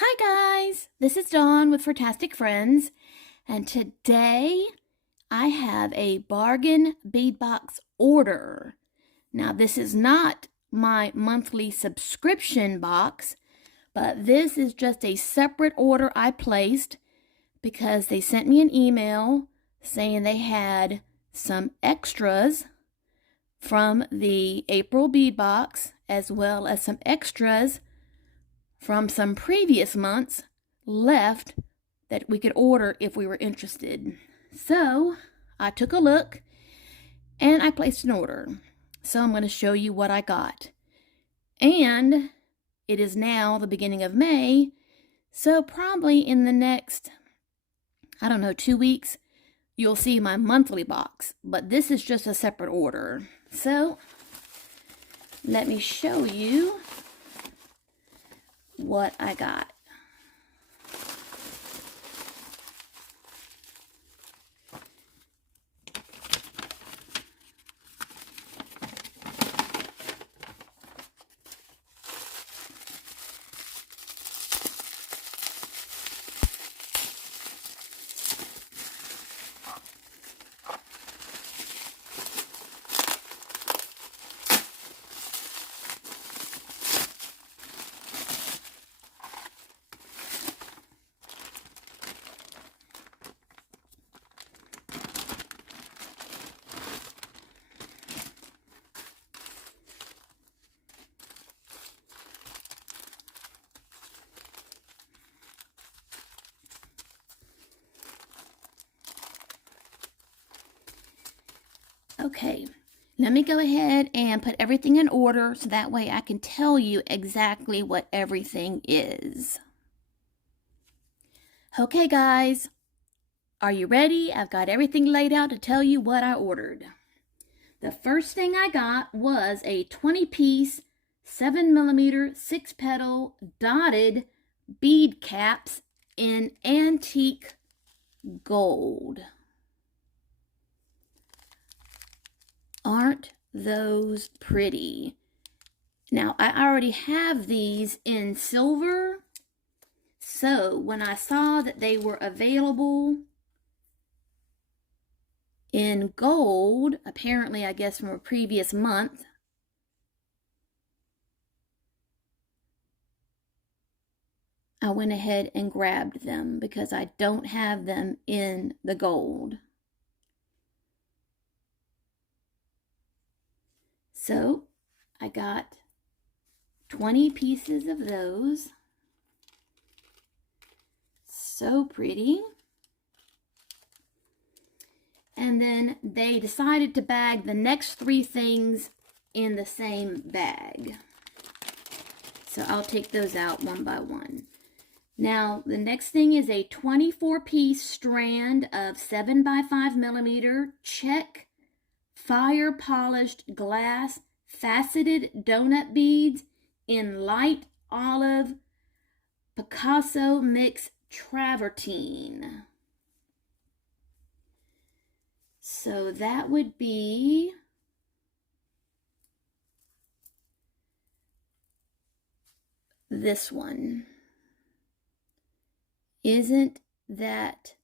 Hi guys, this is Dawn with Furtastic Friends, and today I have a bargain bead box order. Now this is not my monthly subscription box, but this is just a separate order I placed because they sent me an email saying they had some extras from the April bead box as well as some extras from some previous months left that we could order if we were interested. So I took a look and I placed an order. So I'm going to show you what I got. And it is now the beginning of May, so probably in the next, 2 weeks, you'll see my monthly box. But this is just a separate order. So let me show you what I got. Okay, let me go ahead and put everything in order so that way I can tell you exactly what everything is. Okay guys, are you ready? I've got everything laid out to tell you what I ordered. The first thing I got was a 20-piece 7mm 6-petal dotted bead caps in antique gold. Aren't those pretty? Now, I already have these in silver, so when I saw that they were available in gold, apparently I guess from a previous month, I went ahead and grabbed them because I don't have them in the gold. So I got 20 pieces of those. So pretty. And then they decided to bag the next 3 things in the same bag. So I'll take those out one by one. Now, the next thing is a 24-piece strand of 7x5mm check fire polished glass faceted donut beads in light olive Picasso mix travertine. So that would be this one. Isn't that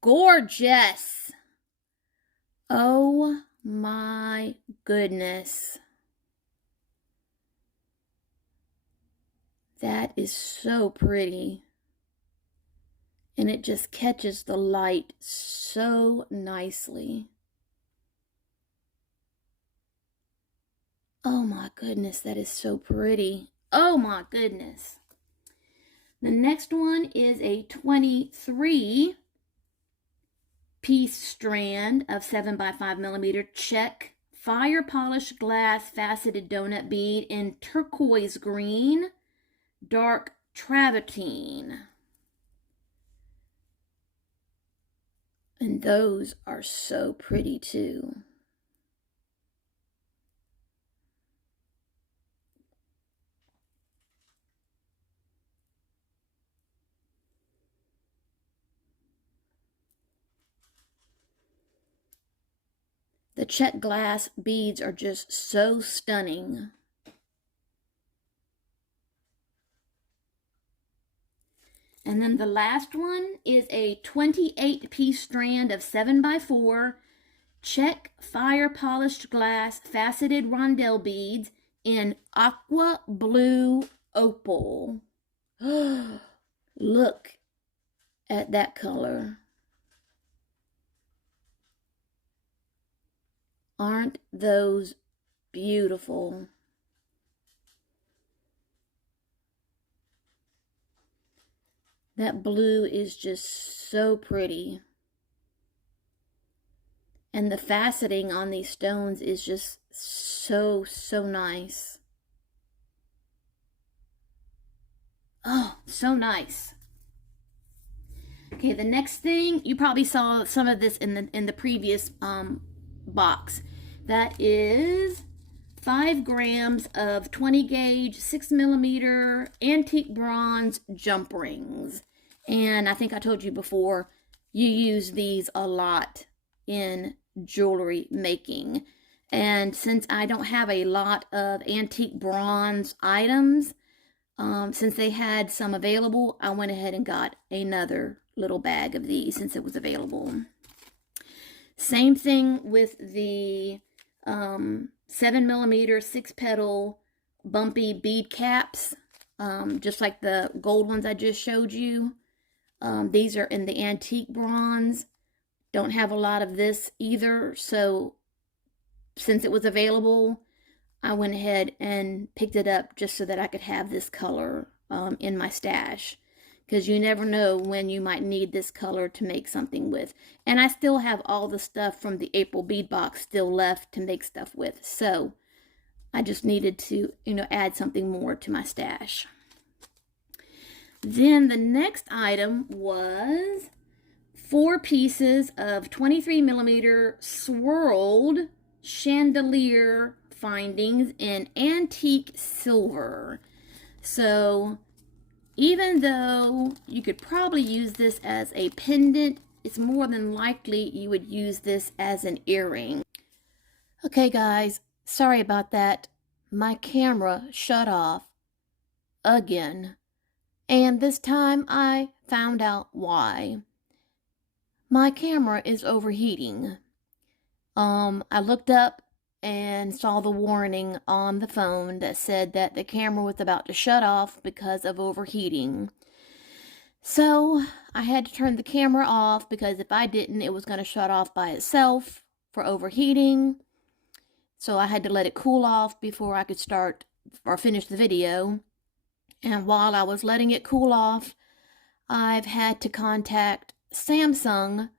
gorgeous? Oh my goodness. That is so pretty. And it just catches the light so nicely. Oh my goodness, that is so pretty. Oh my goodness. The next one is a 23-piece strand of 7x5mm check fire polished glass faceted donut bead in turquoise green, dark travertine. And those are so pretty too. The check glass beads are just so stunning. And then the last one is a 28-piece strand of 7x4 check fire polished glass faceted rondelle beads in aqua blue opal. Look at that color. Aren't those beautiful? That blue is just so pretty. And the faceting on these stones is just so, so nice. Oh, so nice. Okay, the next thing, you probably saw some of this in the previous box. That is 5 grams of 20 gauge 6mm antique bronze jump rings. And I think I told you before, you use these a lot in jewelry making. And since I don't have a lot of antique bronze items, since they had some available, I went ahead and got another little bag of these since it was available. Same thing with the 7mm 6-petal bumpy bead caps, just like the gold ones I just showed you. These are in the antique bronze. Don't have a lot of this either, so since it was available, I went ahead and picked it up just so that I could have this color in my stash, because you never know when you might need this color to make something with. And I still have all the stuff from the April bead box still left to make stuff with, so I just needed to, add something more to my stash. Then the next item was 4 pieces of 23mm swirled chandelier findings in antique silver. So even though you could probably use this as a pendant, it's more than likely you would use this as an earring. Okay guys, sorry about that. My camera shut off again. And this time I found out why. My camera is overheating. I looked up and saw the warning on the phone that said that the camera was about to shut off because of overheating. So I had to turn the camera off, because if I didn't, it was going to shut off by itself for overheating. So I had to let it cool off before I could start or finish the video. And while I was letting it cool off, I've had to contact Samsung,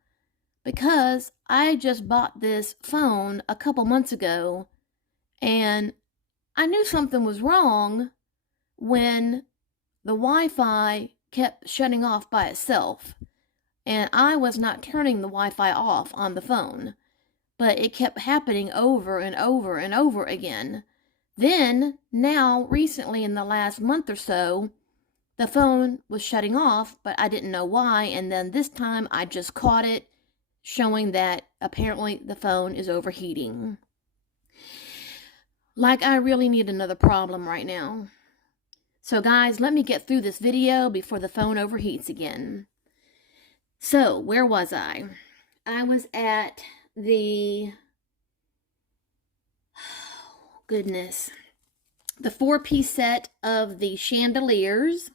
because I just bought this phone a couple months ago, and I knew something was wrong when the Wi-Fi kept shutting off by itself. And I was not turning the Wi-Fi off on the phone, but it kept happening over and over and over again. Then, now, recently in the last month or so, the phone was shutting off, but I didn't know why, and then this time I just caught it, showing that apparently the phone is overheating. Like I really need another problem right now. So guys, let me get through this video before the phone overheats again. So, where was I? I was at the, oh, goodness, the 4-piece set of the chandeliers.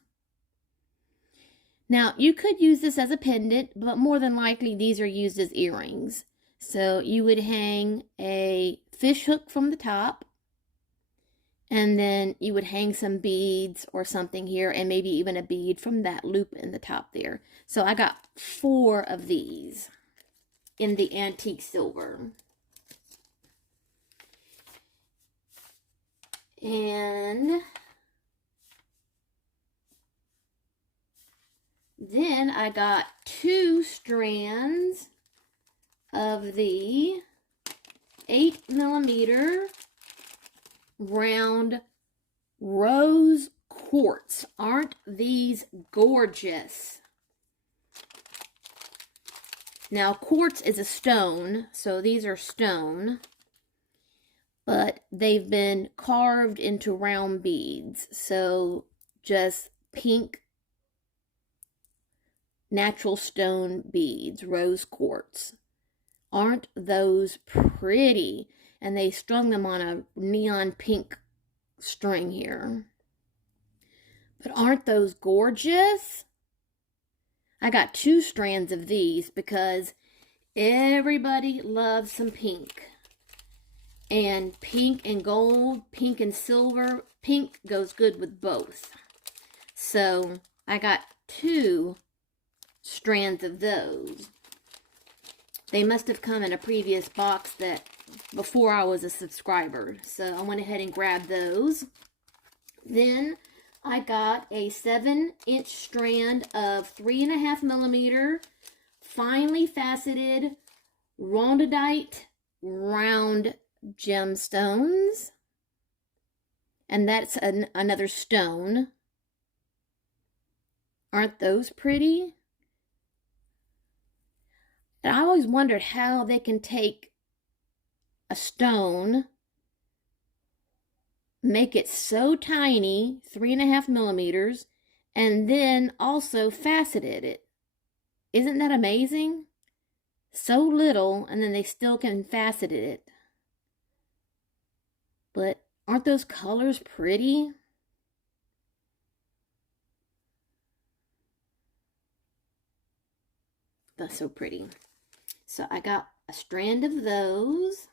Now, you could use this as a pendant, but more than likely these are used as earrings. So you would hang a fish hook from the top, and then you would hang some beads or something here, and maybe even a bead from that loop in the top there. So I got 4 of these in the antique silver. And then I got 2 strands of the 8mm round rose quartz. Aren't these gorgeous? Now, quartz is a stone, so these are stone, but they've been carved into round beads. So just pink natural stone beads, rose quartz. Aren't those pretty? And they strung them on a neon pink string here. But aren't those gorgeous? I got 2 strands of these because everybody loves some pink. And pink and gold, pink and silver, pink goes good with both. So I got 2 strands of those. They must have come in a previous box that before I was a subscriber. So I went ahead and grabbed those. Then I got a 7-inch strand of 3.5 millimeter finely faceted rondellite round gemstones. And that's another stone. Aren't those pretty? And I always wondered how they can take a stone, make it so tiny, 3.5 millimeters, and then also faceted it. Isn't that amazing? So little, and then they still can facet it. But aren't those colors pretty? That's so pretty. So I got a strand of those.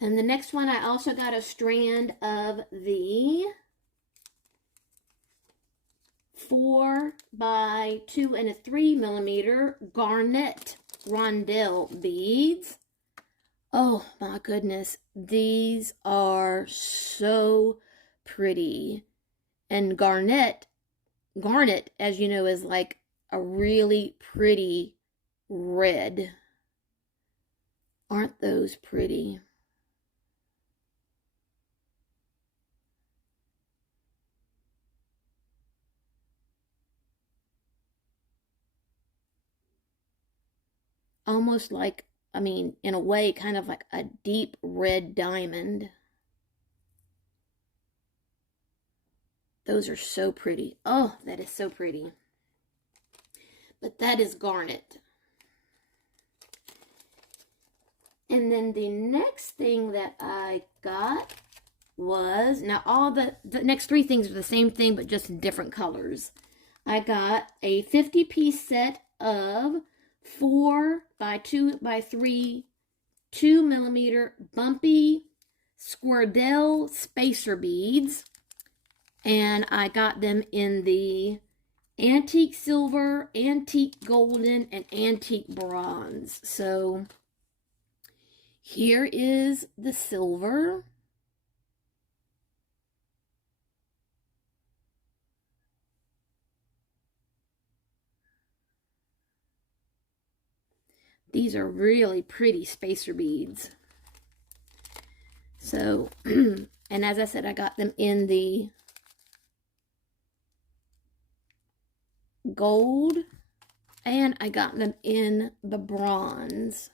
And the next one, I also got a strand of the 4 by 2 and a 3 millimeter garnet rondelle beads. Oh my goodness, these are so pretty. And garnet, as you know, is like a really pretty red. Aren't those pretty? Almost like, I mean, in a way, kind of like a deep red diamond. Those are so pretty. Oh, that is so pretty. But that is garnet. And then the next thing that I got was, now all the next 3 things are the same thing, but just in different colors. I got a 50-piece set of 4 by 2 by 3 2 millimeter bumpy swirled spacer beads, and I got them in the antique silver, antique golden, and antique bronze. So here is the silver. These are really pretty spacer beads. So, and as I said, I got them in the gold, and I got them in the bronze.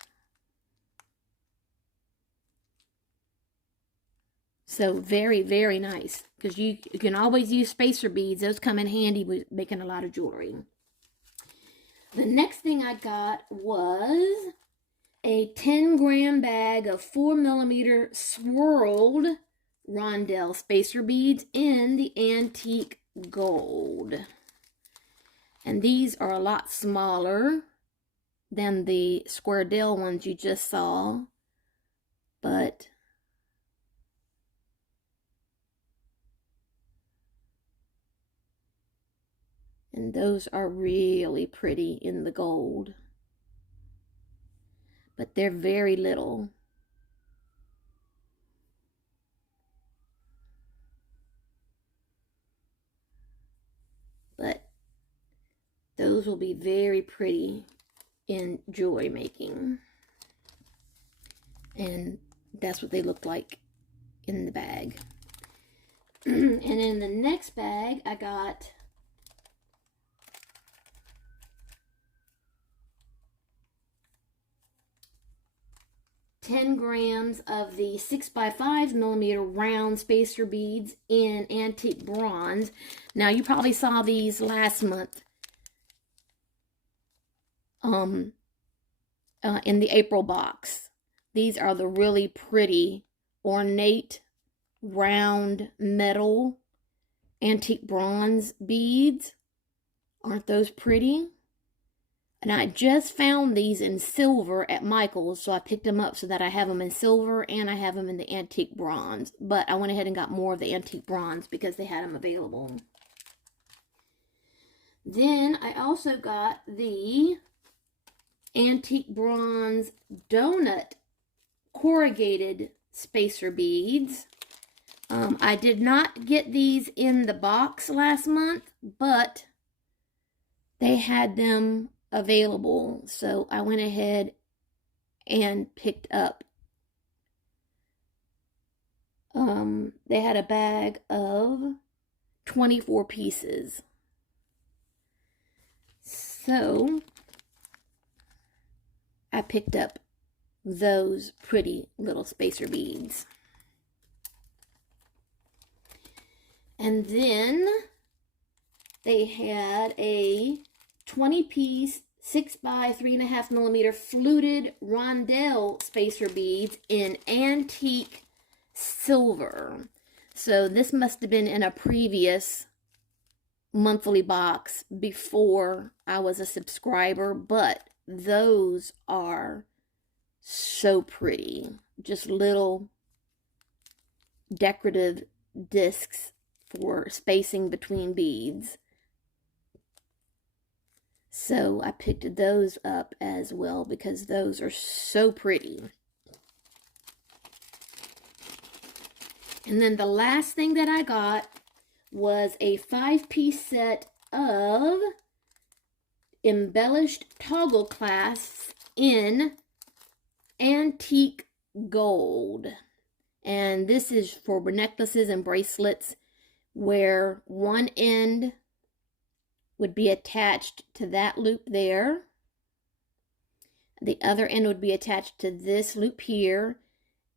So very, very nice, because you can always use spacer beads. Those come in handy with making a lot of jewelry. The next thing I got was a 10-gram bag of 4 millimeter swirled rondelle spacer beads in the antique gold. And these are a lot smaller than the swirled ones you just saw, but and those are really pretty in the gold. But they're very little. But those will be very pretty in jewelry making. And that's what they look like in the bag. And in the next bag, I got 10 grams of the 6x5mm round spacer beads in antique bronze. Now, you probably saw these last month in the April box. These are the really pretty, ornate, round metal antique bronze beads. Aren't those pretty? And I just found these in silver at Michael's, so I picked them up so that I have them in silver and I have them in the antique bronze. But I went ahead and got more of the antique bronze because they had them available. Then I also got the antique bronze donut corrugated spacer beads. I did not get these in the box last month, but they had them available, so I went ahead and picked up. They had a bag of 24 pieces. So I picked up those pretty little spacer beads. And then they had a 20-piece 6x3.5mm fluted rondelle spacer beads in antique silver. So this must have been in a previous monthly box before I was a subscriber, but those are so pretty. Just little decorative discs for spacing between beads. So I picked those up as well because those are so pretty. And then the last thing that I got was a 5-piece set of embellished toggle clasps in antique gold. And this is for necklaces and bracelets where one end would be attached to that loop there. The other end would be attached to this loop here.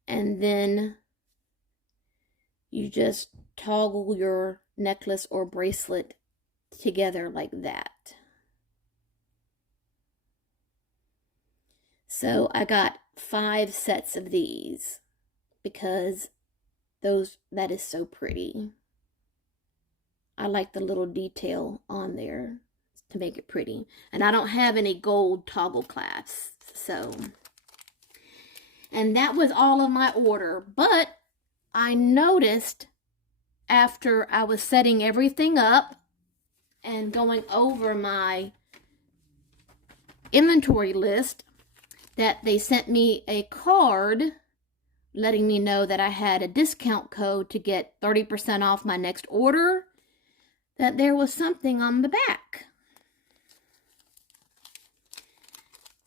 And then you just toggle your necklace or bracelet together like that. So I got 5 sets of these because that is so pretty. I like the little detail on there to make it pretty. And I don't have any gold toggle clasps. So, and that was all of my order. But I noticed after I was setting everything up and going over my inventory list that they sent me a card letting me know that I had a discount code to get 30% off my next order, that there was something on the back.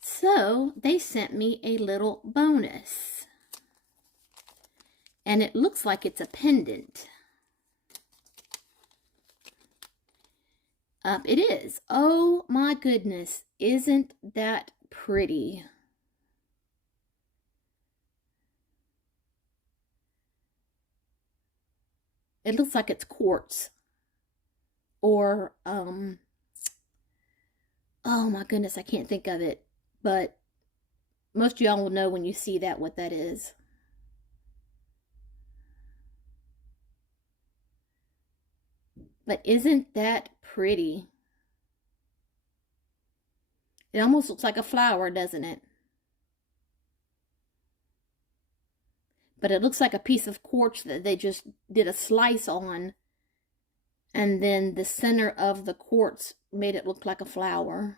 So they sent me a little bonus. And it looks like it's a pendant. It is. Oh my goodness. Isn't that pretty? It looks like it's quartz. Or, oh my goodness, I can't think of it. But most of y'all will know when you see that what that is. But isn't that pretty? It almost looks like a flower, doesn't it? But it looks like a piece of quartz that they just did a slice on. And then the center of the quartz made it look like a flower.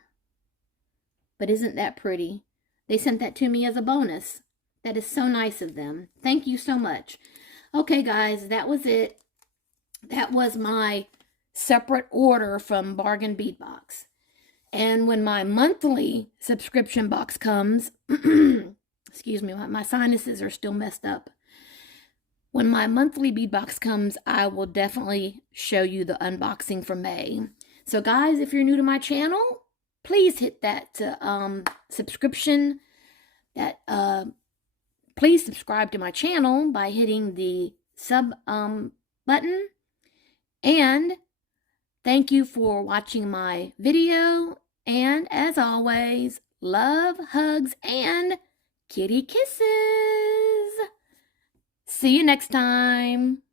But isn't that pretty? They sent that to me as a bonus. That is so nice of them. Thank you so much. Okay, guys, that was it. That was my separate order from Bargain Bead Box. And when my monthly subscription box comes, excuse me, my sinuses are still messed up. When my monthly bead box comes, I will definitely show you the unboxing for May. So guys, if you're new to my channel, please hit that subscription, that Please subscribe to my channel by hitting the sub button. And thank you for watching my video. And as always, love, hugs, and kitty kisses. See you next time.